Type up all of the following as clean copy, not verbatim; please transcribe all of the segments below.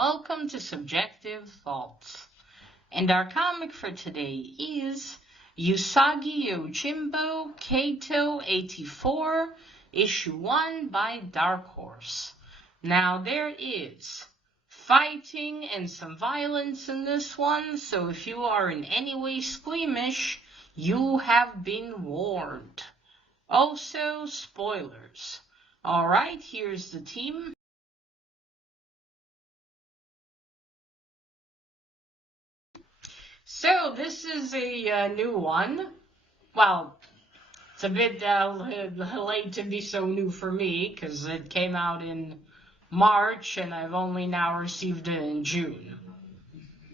welcome to Subjective Thoughts. And our comic for today is Usagi Yojimbo, Kaito 84, issue 1 by Dark Horse. Now there is fighting and some violence in this one, so if you are in any way squeamish, you have been warned. Also, spoilers. Alright, here's the team. So, this is a new one. Well, it's a bit late to be so new for me, because it came out in March, and I've only now received it in June.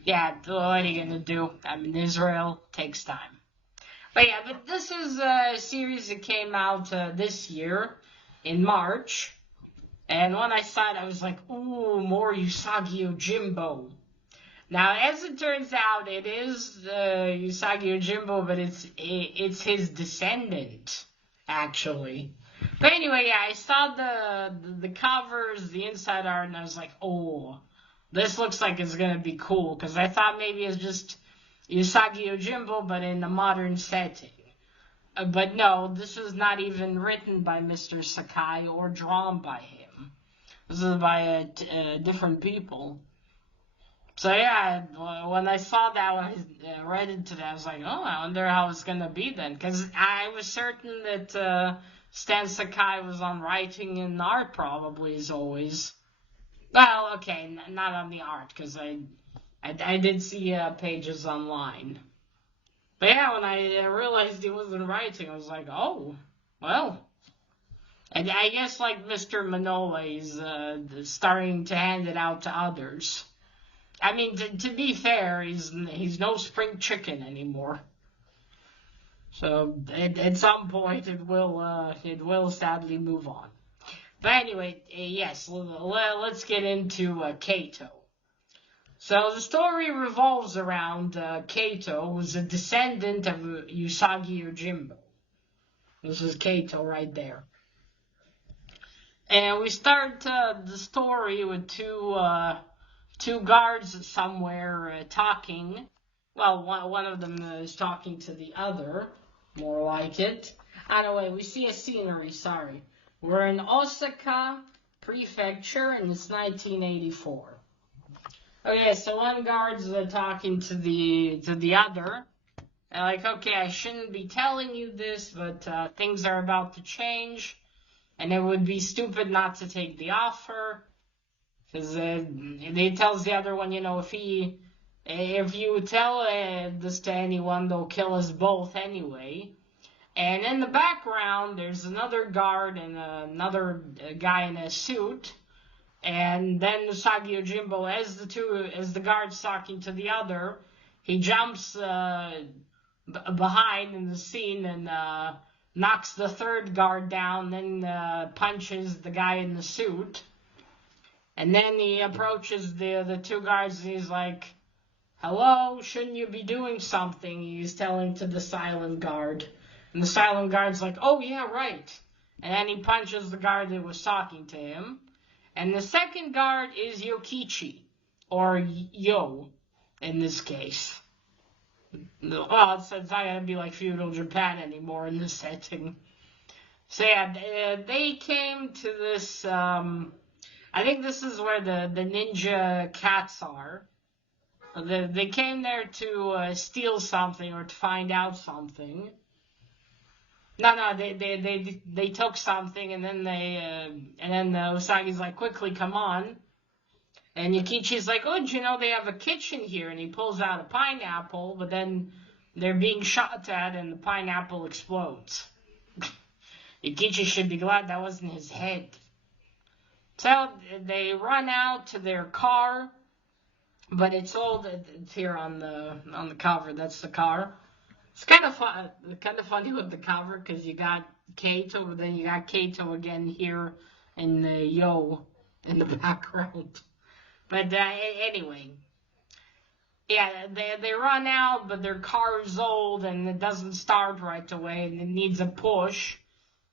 Yeah, what are you gonna do? I'm in Israel, takes time. But yeah, but this is a series that came out this year, in March, and when I saw it, I was like, ooh, more Usagi Yojimbo. Now, as it turns out, it is Usagi Yojimbo, but it's his descendant, actually. But anyway, yeah, I saw the covers, the inside art, and I was like, oh, this looks like it's gonna be cool, because I thought maybe it's just Usagi Yojimbo, but in a modern setting. But no, this is not even written by Mr. Sakai or drawn by him. This is by different people. So yeah, when I saw that, when I read into that, I was like, oh, I wonder how it's gonna be then, because I was certain that Stan Sakai was on writing and art probably, as always. Well, okay, not on the art, because I did see pages online. But yeah, when I realized he wasn't writing, I was like, oh, well. And I guess like Mr. Manola, he's starting to hand it out to others. I mean, to be fair, he's no spring chicken anymore. So at some point it will sadly move on. But anyway, yes, let's get into Kaito. So the story revolves around Kaito, who's a descendant of Usagi Yojimbo. This is Kaito right there. And we start the story with two guards somewhere talking. Well, one of them is talking to the other, more like it. Anyway, we see a scenery, sorry. We're in Osaka Prefecture, and it's 1984. Okay, so one guard's talking to the other. And like, okay, I shouldn't be telling you this, but things are about to change, and it would be stupid not to take the offer. Because he tells the other one, you know, if you tell this to anyone, they'll kill us both anyway. And in the background, there's another guard and another guy in a suit. And then Usagi Yojimbo, as the guard's talking to the other, he jumps behind in the scene and knocks the third guard down, then punches the guy in the suit. And then he approaches the two guards and he's like, hello, shouldn't you be doing something? He's telling to the silent guard. And the silent guard's like, oh yeah, right. And then he punches the guard that was talking to him. And the second guard is Yokichi, or Yo, in this case. Well, it's not going to be like feudal Japan anymore in this setting. So yeah, they came to this, I think this is where the ninja cats are. They came there to steal something or to find out something. No, they took something and then Usagi's like, quickly, come on. And Yukichi's like, oh, do you know they have a kitchen here? And he pulls out a pineapple, but then they're being shot at and the pineapple explodes. Yukichi should be glad that wasn't his head. So they run out to their car, but it's here on the cover. That's the car. It's kind of funny with the cover because you got Kaito, but then you got Kaito again here and Yo in the background. But anyway, yeah, they run out, but their car is old and it doesn't start right away, and it needs a push.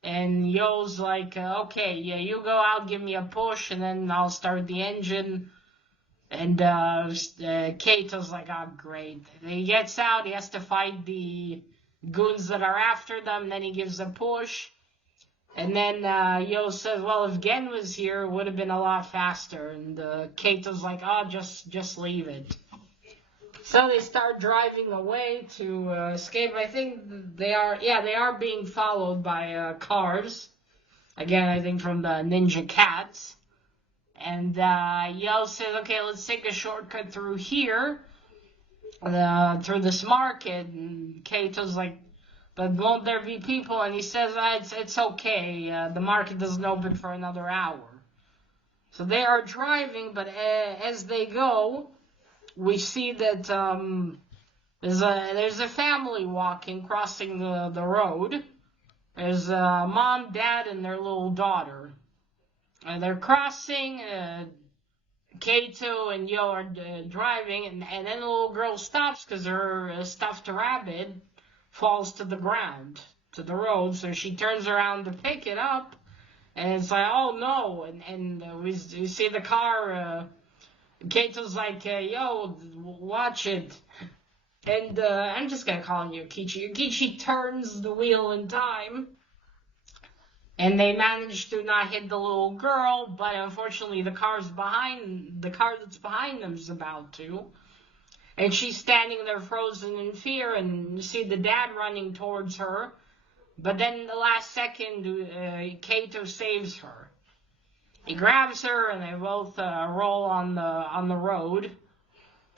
And Yo's like, okay, yeah, you go out, give me a push, and then I'll start the engine. And Kaito's like, oh, great. He gets out, he has to fight the goons that are after them, then he gives a push. And then Yo says, well, if Gen was here, it would have been a lot faster. And Kaito's like, oh, just leave it. So they start driving away to escape. I think they are being followed by cars. Again, I think from the Ninja Cats. And Yo says, okay, let's take a shortcut through here, through this market. And Kaito's like, but won't there be people? And he says, it's okay. The market doesn't open for another hour. So they are driving, but as they go, we see that there's a family walking, crossing the road. There's mom, dad, and their little daughter. They're crossing. Kaito and Yo are driving, and then the little girl stops because her stuffed rabbit falls to the ground, to the road. So she turns around to pick it up, and it's like, oh no! And we see the car. Kaito's like, yo, watch it. And I'm just gonna call him Yokichi. Yokichi turns the wheel in time. And they manage to not hit the little girl, but unfortunately the car that's behind them is about to. And she's standing there frozen in fear, and you see the dad running towards her. But then in the last second, Kaito saves her. He grabs her, and they both roll on the road.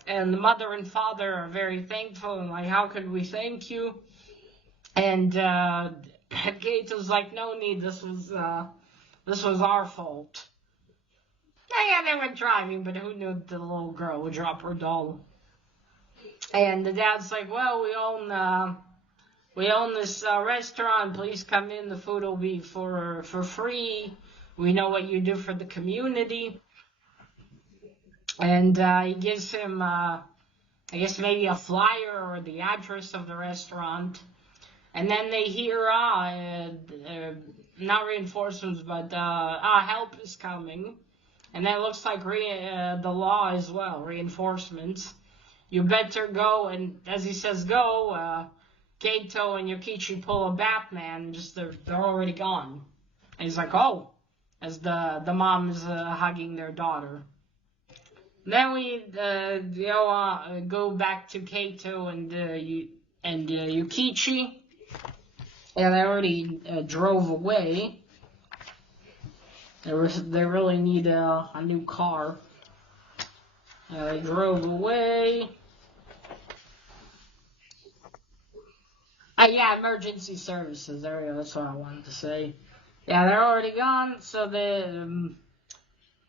And the mother and father are very thankful, and like, how could we thank you? And Kaito's like, no need, this was our fault. Yeah, they were driving, but who knew the little girl would drop her doll? And the dad's like, well, we own this restaurant, please come in, the food will be for free. We know what you do for the community. And he gives him, I guess maybe a flyer or the address of the restaurant. And then they hear, not reinforcements, but help is coming. And that looks like the law as well, reinforcements. You better go, and as he says go, Kaito and Yokichi pull a Batman, just they're already gone. And he's like, oh, as the mom is hugging their daughter. Then we go back to Kaito and Yukichi. Yeah, they already drove away. They really need a new car. They drove away. Yeah, emergency services. There we go. That's what I wanted to say. Yeah, they're already gone. So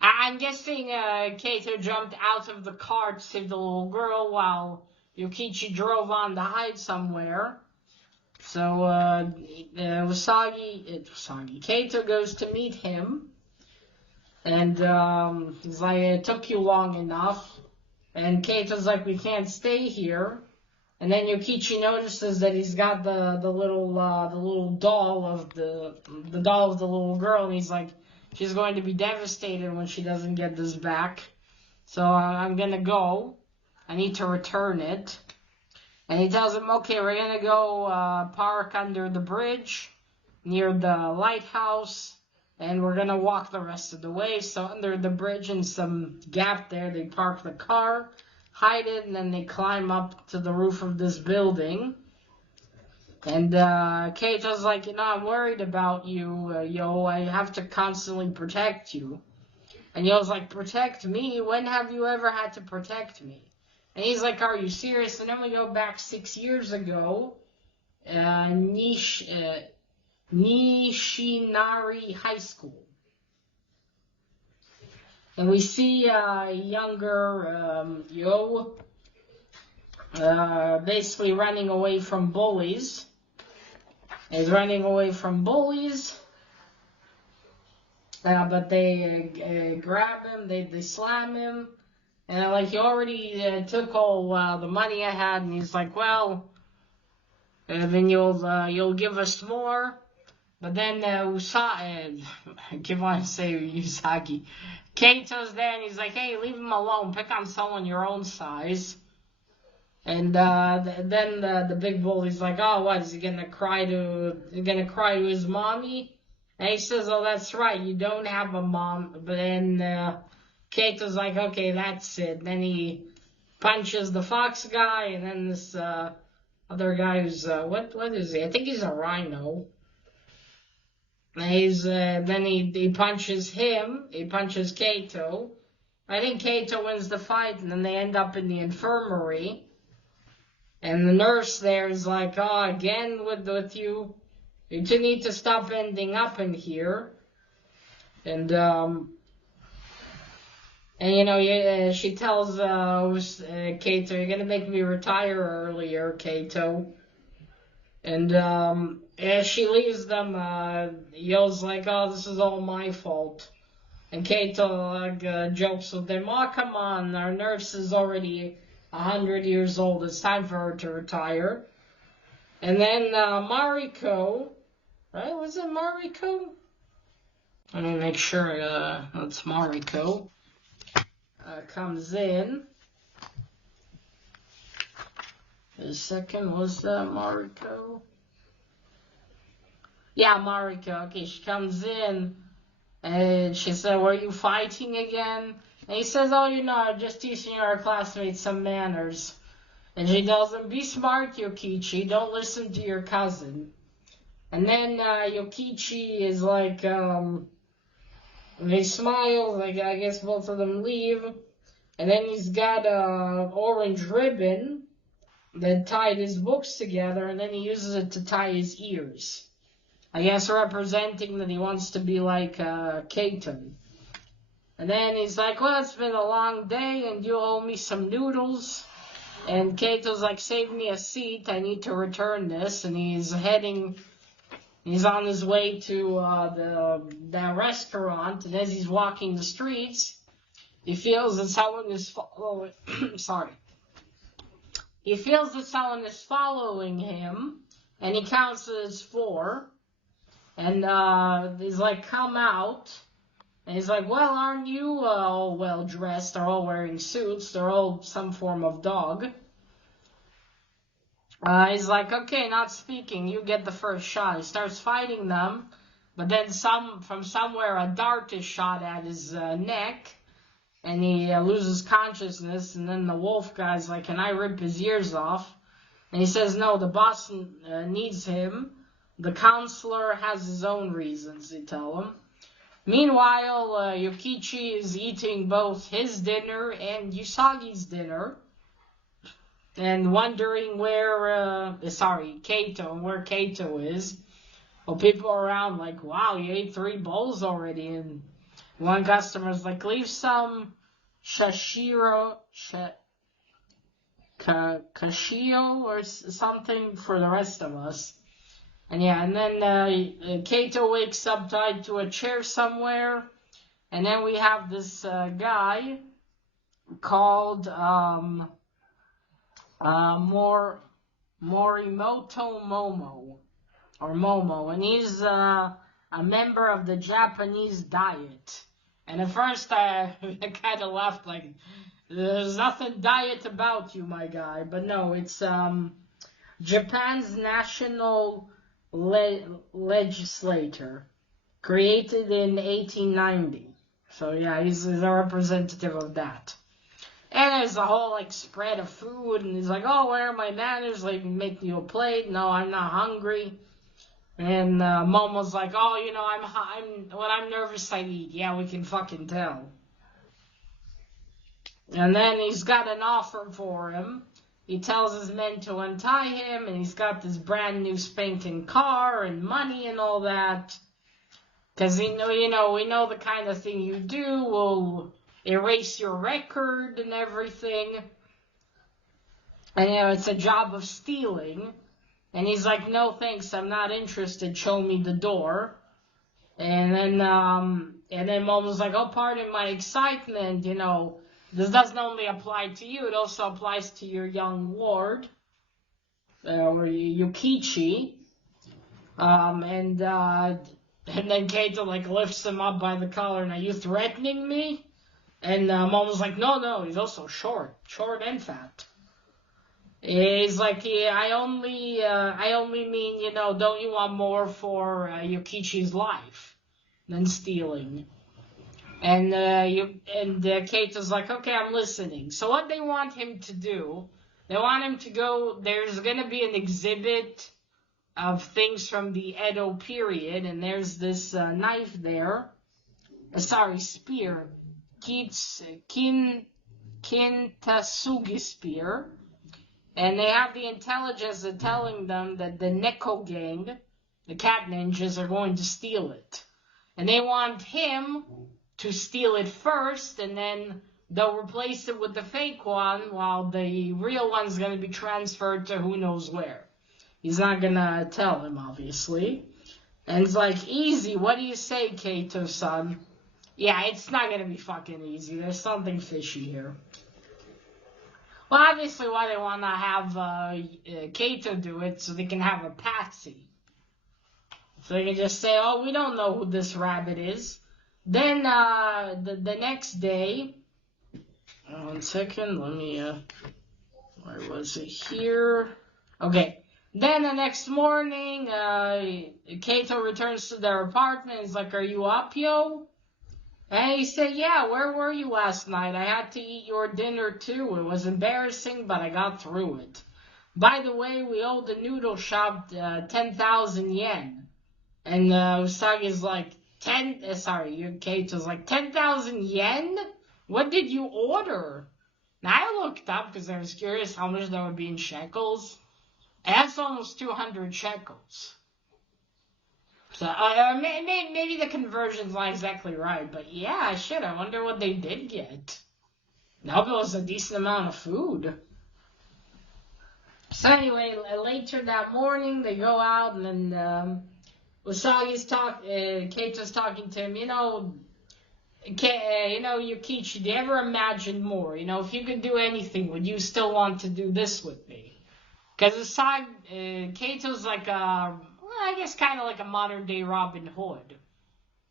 I'm guessing Kaito jumped out of the car to save the little girl while Yokichi drove on to hide somewhere. So Kaito goes to meet him, and he's like, it took you long enough. And Kaito's like, we can't stay here. And then Yokichi notices that he's got the little doll of the doll of the little girl, and he's like, she's going to be devastated when she doesn't get this back. So I'm gonna go. I need to return it. And he tells him, okay, we're gonna go park under the bridge near the lighthouse, and we're gonna walk the rest of the way. So under the bridge in some gap there, they park the car, hide it, and then they climb up to the roof of this building. And Kaito's like, I'm worried about you, Yo. I have to constantly protect you. And Yo's like, protect me? When have you ever had to protect me? And he's like, are you serious? And then we go back 6 years ago, Nishinari High School. And we see younger Yo basically running away from bullies. He's running away from bullies. But they grab him, they slam him. And like, he already took all the money I had, and he's like, well, then you'll give us more. But then Usagi, I keep wanting to say Usagi. Kaito's there and he's like, hey, leave him alone. Pick on someone your own size. And then the big bully's like, oh, what, is he gonna cry to his mommy? And he says, oh, that's right, you don't have a mom. But then Kaito's like, okay, that's it. Then he punches the fox guy, and then this other guy who's, what is he? I think he's a rhino. And then he punches him. He punches Kaito. I think Kaito wins the fight, and then they end up in the infirmary. And the nurse there is like, oh, again with you. You two need to stop ending up in here. And you know, she tells Kaito, you're gonna make me retire earlier, Kaito. And as she leaves them, Yo's like, oh, this is all my fault. And Kaito jokes with them, oh, come on, our nurse is already 100 years old. It's time for her to retire. And then Mariko, right? Was it Mariko? Let me make sure it's Mariko. Comes in. The second, was that Mariko? Yeah, Mariko. Okay, she comes in and she said, were you fighting again? And he says, oh, you know, just teaching our classmates some manners. And she tells him, be smart, Yokichi. Don't listen to your cousin. And then Yokichi is like, they smile, like I guess both of them leave. And then he's got an orange ribbon that tied his books together, and then he uses it to tie his ears. I guess representing that he wants to be like Kaito. And then he's like, well, it's been a long day, and you owe me some noodles. And Kaito's like, save me a seat, I need to return this. And he's on his way to the restaurant, and as he's walking the streets, he feels that someone is following, He feels that someone is following him, and he counts as 4. And he's like, come out. And he's like, well, aren't you all well-dressed? They're all wearing suits. They're all some form of dog. He's like, okay, not speaking. You get the first shot. He starts fighting them. But then from somewhere, a dart is shot at his neck. And he loses consciousness. And then the wolf guy's like, can I rip his ears off? And he says, no, the boss needs him. The counselor has his own reasons, they tell him. Meanwhile, Yokichi is eating both his dinner and Usagi's dinner, and wondering where Kaito is. Well, people are around like, wow, you ate 3 bowls already, and one customer's like, leave some kashio or something for the rest of us. And yeah, and then Kaito wakes up tied to a chair somewhere, and then we have this guy called Morimoto Momo, and he's a member of the Japanese diet. And at first I kind of laughed, like, there's nothing diet about you, my guy. But no, it's Japan's national legislator, created in 1890. So yeah, he's a representative of that. And there's a whole like spread of food, and he's like, oh, where are my manners? Like, make you a plate. No, I'm not hungry. And Momo's like, oh, you know, when I'm nervous, I eat. Yeah, we can fucking tell. And then he's got an offer for him. He tells his men to untie him, and he's got this brand new spanking car and money and all that. Because we know the kind of thing you do will erase your record and everything. And it's a job of stealing. And he's like, no thanks, I'm not interested, show me the door. And then Momo's like, oh, pardon my excitement, this doesn't only apply to you, it also applies to your young ward, or Yukichi. And then Kaito, like, lifts him up by the collar, and are you threatening me? And Momo's like, no, he's also short and fat. He's like, yeah, I only mean, you know, don't you want more for Yukichi's life than stealing? And Kaito's like, okay, I'm listening. So what they want him to do, they want him to go, there's gonna be an exhibit of things from the Edo period, and there's this knife there, spear, Kintasugi spear, and they have the intelligence of telling them that the Neko gang, the cat ninjas, are going to steal it. And they want him to steal it first, and then they'll replace it with the fake one, while the real one's going to be transferred to who knows where. He's not going to tell him, obviously. And it's like, easy, what do you say, Kaito-san? Yeah, it's not going to be fucking easy. There's something fishy here. Well, obviously why they want to have Kaito do it, so they can have a patsy. So they can just say, oh, we don't know who this rabbit is. Then, the next day, 1 second, let me, where was it here? Okay. Then the next morning, Kaito returns to their apartment. He's like, are you up, yo? And he said, yeah, where were you last night? I had to eat your dinner too. It was embarrassing, but I got through it. By the way, we owed the noodle shop 10,000 yen. And Usagi's like, Kaito's like, 10,000 yen? What did you order? Now, I looked up because I was curious how much that would be in shekels. And that's almost 200 shekels. So, maybe the conversion's not exactly right, but yeah, shit, I wonder what they did get. I hope it was a decent amount of food. So anyway, later that morning, they go out, and then, Kaito's talking to him, Yukichi, do you ever imagine more? If you could do anything, would you still want to do this with me? Because Kaito's like I guess kind of like a modern-day Robin Hood.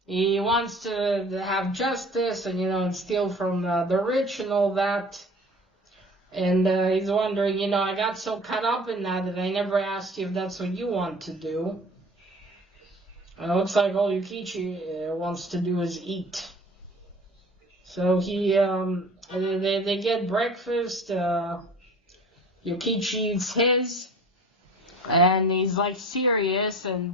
He wants to have justice and steal from the rich and all that. And he's wondering, I got so caught up in that I never asked you if that's what you want to do. It looks like all Yukichi wants to do is eat. So they get breakfast. Yukichi eats his. And he's like serious, and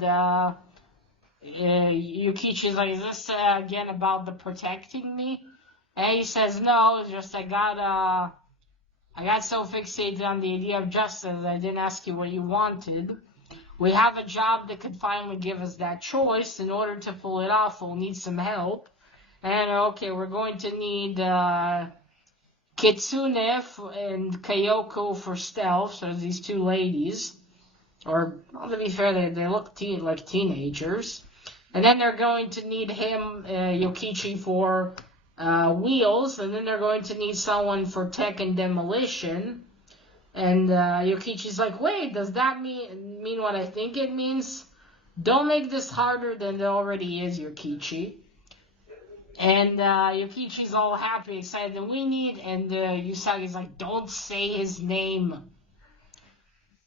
Yukichi's like, is this again about the protecting me? And he says, no, it's just I got so fixated on the idea of justice I didn't ask you what you wanted. We have a job that could finally give us that choice. In order to pull it off, we'll need some help. And okay, we're going to need Kitsune and Kyoko for stealth, so these two ladies. Or, well, to be fair, they look like teenagers. And then they're going to need him, Yokichi, for wheels. And then they're going to need someone for tech and demolition. And Yokichi's like, wait, does that mean what I think it means? Don't make this harder than it already is, Yokichi. And Yokichi's all happy, excited. And Usagi's like, don't say his name.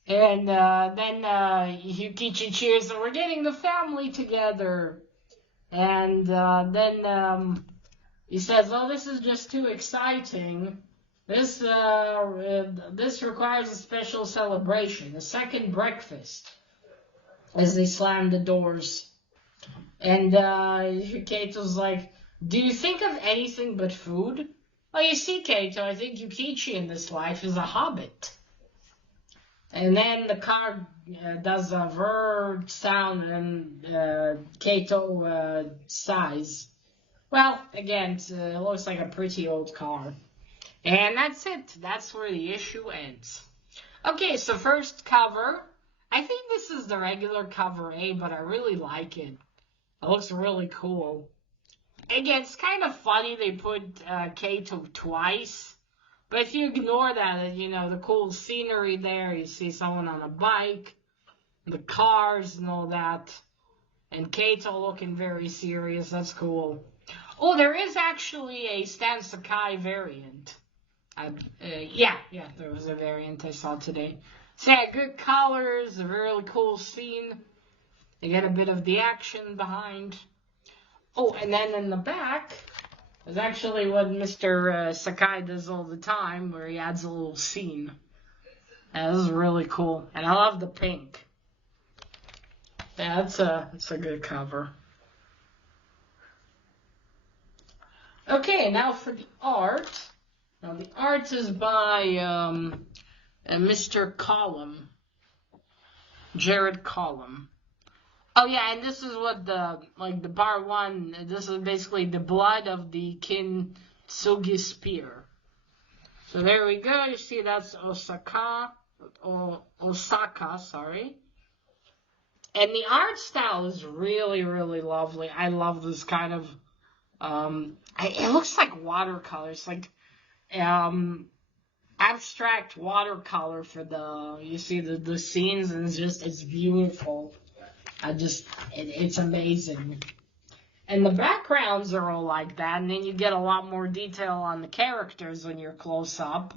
And then Yukichi cheers, and we're getting the family together. And then he says, oh, this is just too exciting. This requires a special celebration, a second breakfast, as they slam the doors. And Kaito's like, do you think of anything but food? Well, you see, Kaito, I think Yukichi in this life is a hobbit. And then the car does a vrr sound, and Kaito sighs. Well, again, it looks like a pretty old car. And that's it. That's where the issue ends. Okay, so first cover. I think this is the regular cover A, but I really like it. It looks really cool. Again, it's kind of funny they put Kaito twice. But if you ignore that, the cool scenery there, you see someone on a bike. the cars and all that. And Kaito looking very serious. That's cool. Oh, there is actually a Stan Sakai variant. Yeah, there was a variant I saw today. So yeah, good colors, a really cool scene. You get a bit of the action behind. Oh, and then in the back is actually what Mr. Sakai does all the time, where he adds a little scene. Yeah, this is really cool. And I love the pink. Yeah, that's a good cover. Okay, now for the art. Now the art is by Mr. Collum, Jared Collum. Oh yeah, and this is what the part one. This is basically the blood of the Kintsugi spear. So there we go. You see, that's Osaka, sorry. And the art style is really, really lovely. I love this kind of, it looks like watercolor. It's like, abstract watercolor for you see the scenes, and it's beautiful. It's amazing. And the backgrounds are all like that, and then you get a lot more detail on the characters when you're close up.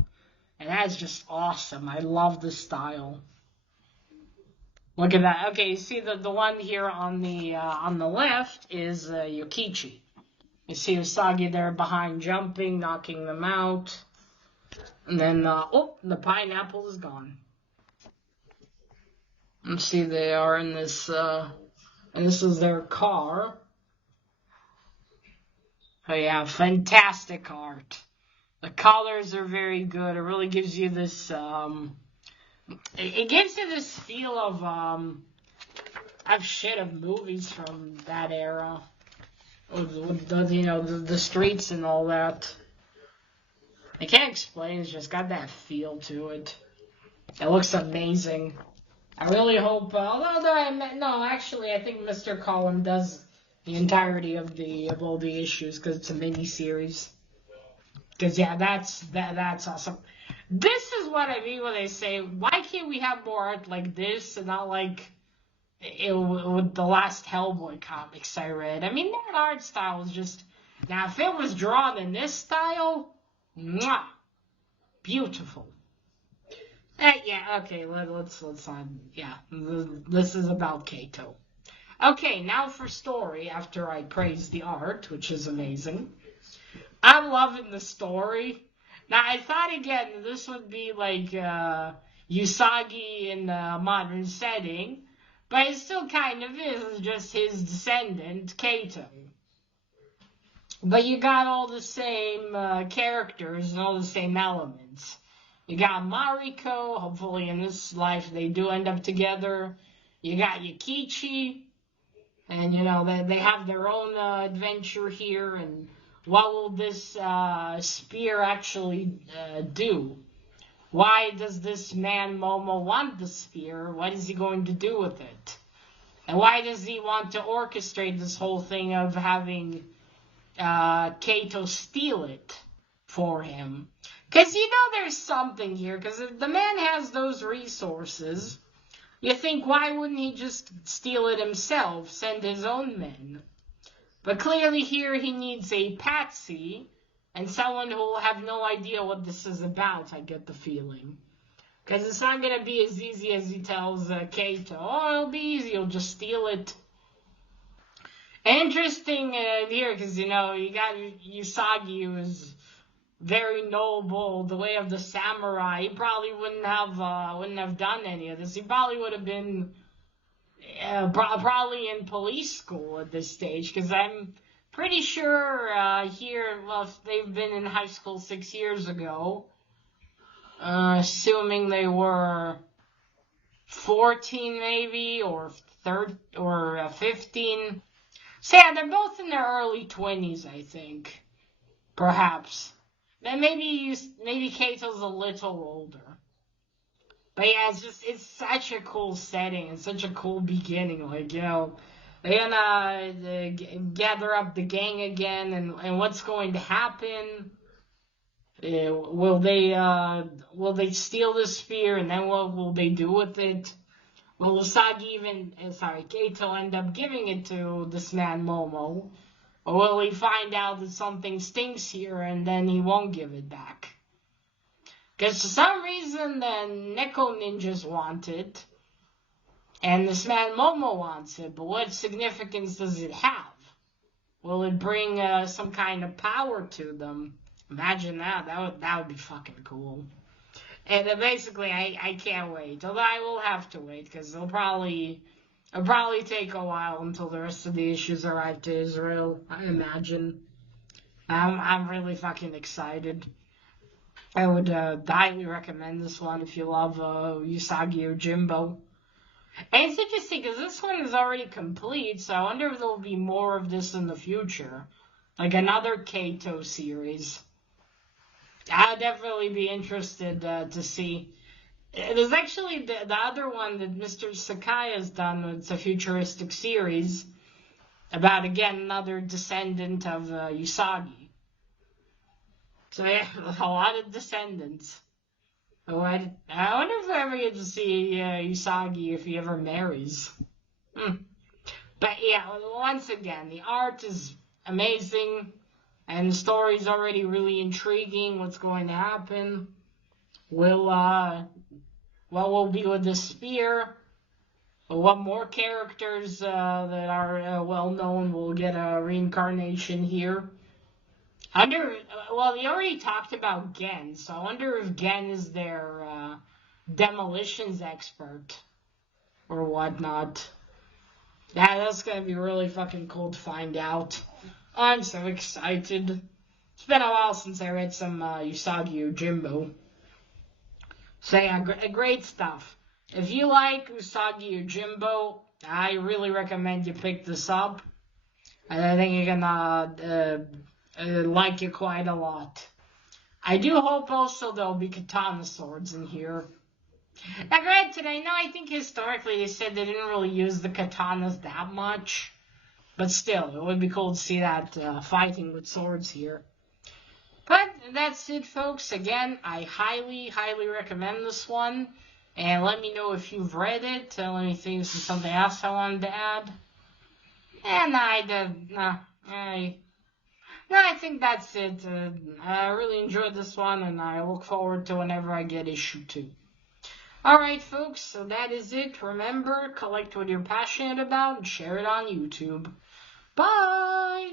And that's just awesome. I love the style. Look at that. Okay, you see the one here on the left is Yokichi. You see Usagi there behind jumping, knocking them out. And then, the pineapple is gone. You see they are in this, and this is their car. Oh yeah, fantastic art. The colors are very good. It really gives you this, it gives you this feel of movies from that era, with the streets and all that. I can't explain. It's just got that feel to it. It looks amazing. I really hope. I think Mr. Collum does the entirety of all the issues because it's a mini series. Because yeah, that's awesome. This is what I mean when they say, why can't we have more art like this and not like with the last Hellboy comics I read? I mean, that art style was just... Now, if it was drawn in this style, mwah, beautiful. Yeah, okay, let's this is about Kaito. Okay, now for story, after I praise the art, which is amazing. I'm loving the story. Now, I thought, again, this would be like Usagi in a modern setting, but it still kind of is. It's just his descendant, Kaito. But you got all the same characters and all the same elements. You got Mariko. Hopefully in this life they do end up together. You got Yukichi. And, they have their own adventure here, and what will this spear actually do? Why does this man, Momo, want the spear? What is he going to do with it? And why does he want to orchestrate this whole thing of having Kaito steal it for him? Because there's something here, because if the man has those resources, you think, why wouldn't he just steal it himself, send his own men? But clearly here he needs a patsy, and someone who will have no idea what this is about, I get the feeling. Because it's not going to be as easy as he tells Kaito. Oh, it'll be easy, he'll just steal it. Interesting here, because, you got Usagi, who is very noble, the way of the samurai. He probably wouldn't have done any of this. He probably would have been probably in police school at this stage, because I'm pretty sure if they've been in high school 6 years ago, assuming they were 14 maybe, or 15. So yeah, they're both in their early 20s, I think, perhaps. Then maybe Kato's a little older. But yeah, it's such a cool setting and such a cool beginning. Like, they're gonna gather up the gang again, and what's going to happen? Will they steal the spear, and then what will they do with it? Well, Usagi Kaito end up giving it to this man Momo? Or will he find out that something stinks here and then he won't give it back? Because for some reason the Neko ninjas want it, and this man Momo wants it, but what significance does it have? Will it bring some kind of power to them? Imagine that. That would be fucking cool. And basically, I can't wait. Although I will have to wait, because it'll probably take a while until the rest of the issues arrive to Israel, I imagine. I'm really fucking excited. I would highly recommend this one if you love Usagi Yojimbo. And it's interesting because this one is already complete, so I wonder if there will be more of this in the future. Like another Kaito series. I'd definitely be interested to see. There's actually the other one that Mr. Sakai has done. It's a futuristic series about, again, another descendant of Usagi. So yeah, a lot of descendants. I wonder if I ever get to see Usagi if he ever marries. But yeah, once again, the art is amazing, and the story's already really intriguing. What's going to happen? What will be with the spear? What more characters that are well known will get a reincarnation here? Well, they already talked about Gen, so I wonder if Gen is their demolitions expert or whatnot. Yeah, that's gonna be really fucking cool to find out. I'm so excited. It's been a while since I read some Usagi Yojimbo. So yeah, great stuff. If you like Usagi Yojimbo, I really recommend you pick this up. And I think you're gonna like it quite a lot. I do hope also there'll be katana swords in here. Now granted, I think historically they said they didn't really use the katanas that much. But still, it would be cool to see that fighting with swords here. But that's it, folks. Again, I highly, highly recommend this one. And let me know if you've read it. Let me think if there's something else I wanted to add. And I think that's it. I really enjoyed this one, and I look forward to whenever I get issue 2. Alright, folks, so that is it. Remember, collect what you're passionate about and share it on YouTube. Bye!